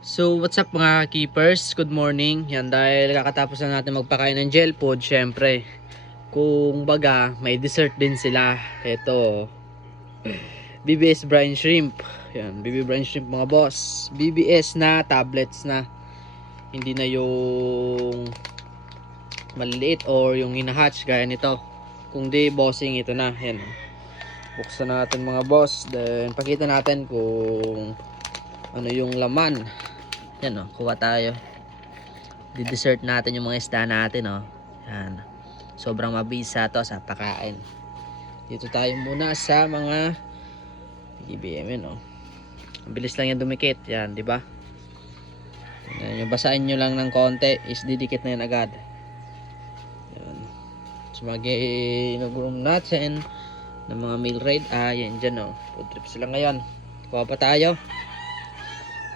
So what's up mga keepers, good morning. Yan, dahil kakatapos na natin magpakain ng gel food, syempre kung baga may dessert din sila. Ito BBS brine shrimp. Yan, BB brine shrimp mga boss. BBS na, tablets na. Hindi na yung maliliit or yung hinahatch gaya nito. Kung di bossing, ito na. Yan, buksan natin mga boss. Then pakita natin kung ano yung laman. Yan o, kuha tayo. Di-dessert natin yung mga isda natin o. Yan. Sobrang mabisa to sa pakain. Dito tayo muna sa mga BBM yun o. Ang bilis lang yan dumikit. Yan, di ba? Yung basahin nyo lang ng konti is didikit na yan agad. Yan. So mag-inugroom natin ng mga meal raid. Yan dyan o. Food trip sila ngayon. Kuha pa tayo.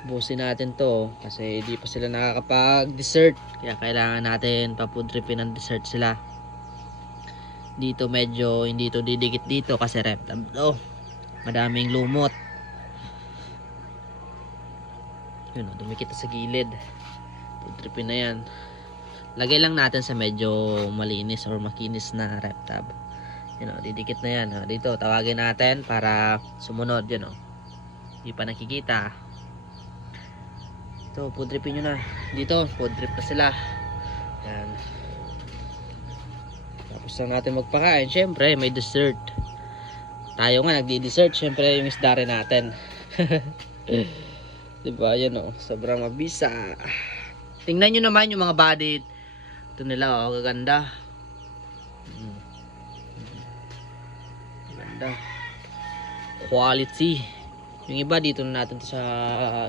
Busin natin to kasi hindi pa sila nakakapag-dessert, kaya kailangan natin pa-food tripin ng dessert sila. Dito medyo hindi to didikit dito kasi reptab to, madaming lumot. Yun o, dumikit sa gilid. Food tripin na yan. Lagay lang natin sa medyo malinis or makinis na reptab. Yun o, didikit na yan o. Dito tawagin natin para sumunod. Yun o, hindi pa nakikita. Ito, food tripin nyo na. Dito, food trip na sila. Yan. Tapos na natin magpakain. Syempre, may dessert. Tayo nga, nagdi-dessert. Syempre, yung isda rin natin. Diba, yan o. Sobrang mabisa. Tingnan nyo naman yung mga body. Ito nila, o. Gaganda. Ganda. Quality. Yung iba, dito na natin sa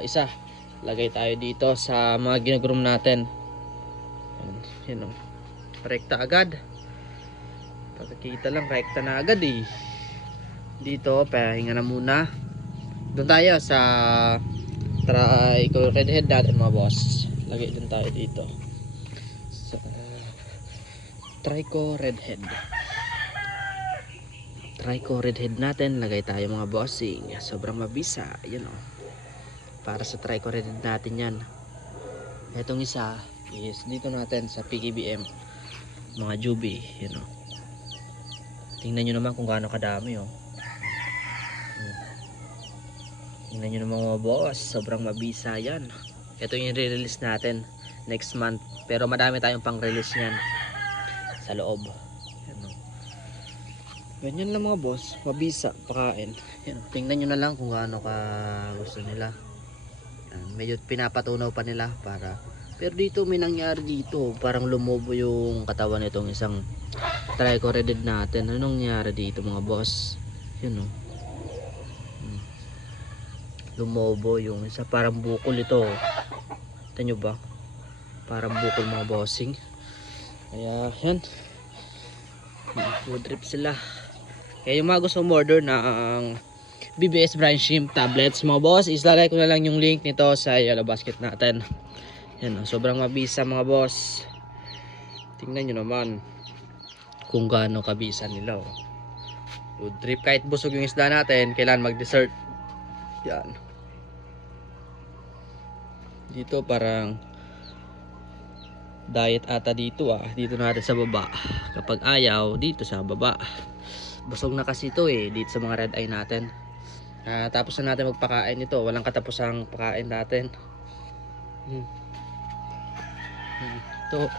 isa. Lagay tayo dito sa mga ginugroom natin. Yan o. Rekta agad. Pagkakita lang, rekta na agad eh. Dito, pahinga na muna. Doon tayo sa Trico redhead natin mga boss. Lagay din tayo dito. Sa Trico redhead. Trico redhead natin. Lagay tayo mga bossing. Sobrang mabisa. Yan o. Para sa Trico redhead natin yan. Etong isa is dito natin sa PKBM, mga jubi, you know. Tingnan nyo naman kung gaano kadami oh. Tingnan nyo naman mga boss, sobrang mabisa yan. Ito yung re-release natin next month, pero madami tayong pang release nyan sa loob. Ganyan lang mga boss, mabisa pakain. Yan. Tingnan nyo na lang kung gaano ka gusto nila. Medyo pinapatunaw pa nila para, pero dito may nangyari dito, parang lumobo yung katawan nitong isang Trico redhead natin. Anong nangyari dito mga boss? Yun o, lumobo yung isa, parang bukol ito. Ito nyo ba? Parang bukol mga bossing. Kaya yan, food trip sila. Kaya yung mga gusto order ng BBS brine shrimp tablets mga boss, ilalagay ko na lang yung link nito sa yellow basket natin. Yan, sobrang mabisa mga boss. Tingnan nyo naman kung gaano kabisa nila oh. Food trip, kahit busog yung isda natin, kailangan mag dessert. Yan. Dito parang diet ata dito ah. Dito natin sa baba. Kapag ayaw, dito sa baba. Busog na kasi ito eh, dito sa mga red eye natin. Tapos na natin magpakain ito. Walang katapusang pakain natin. Ito,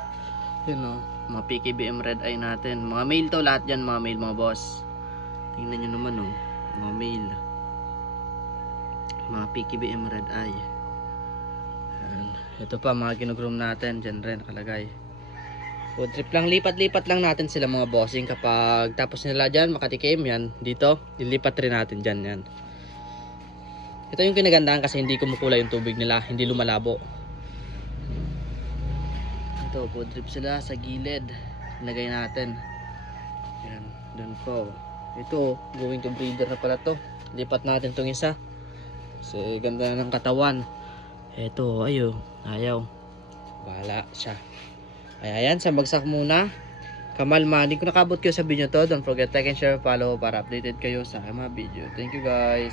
yun o, mga PKBM red eye natin. Mga male to, lahat yan mga male mga boss. Tingnan nyo naman o, mga male. Mga PKBM red eye. Ito pa mga ginugroom natin. Dyan rin nakalagay. Food trip lang, lipat-lipat lang natin sila mga bossing. Kapag tapos nila dyan makatikim yan, dito ilipat rin natin dyan yan. Ito yung kinagandaan kasi hindi kumukulay yung tubig nila, hindi lumalabo. Ito, food trip sila sa gilid. Ilagay natin. Yan, dun po. Ito, going to breeder na pala to. Lipat natin tong isa. Kasi ganda na ng katawan. Ito, ayaw. Bahala siya. Kaya yan, bagsak muna. Kamalma, hindi ko nakabot kayo sa video to. Don't forget like and share, follow para updated kayo sa mga video. Thank you guys.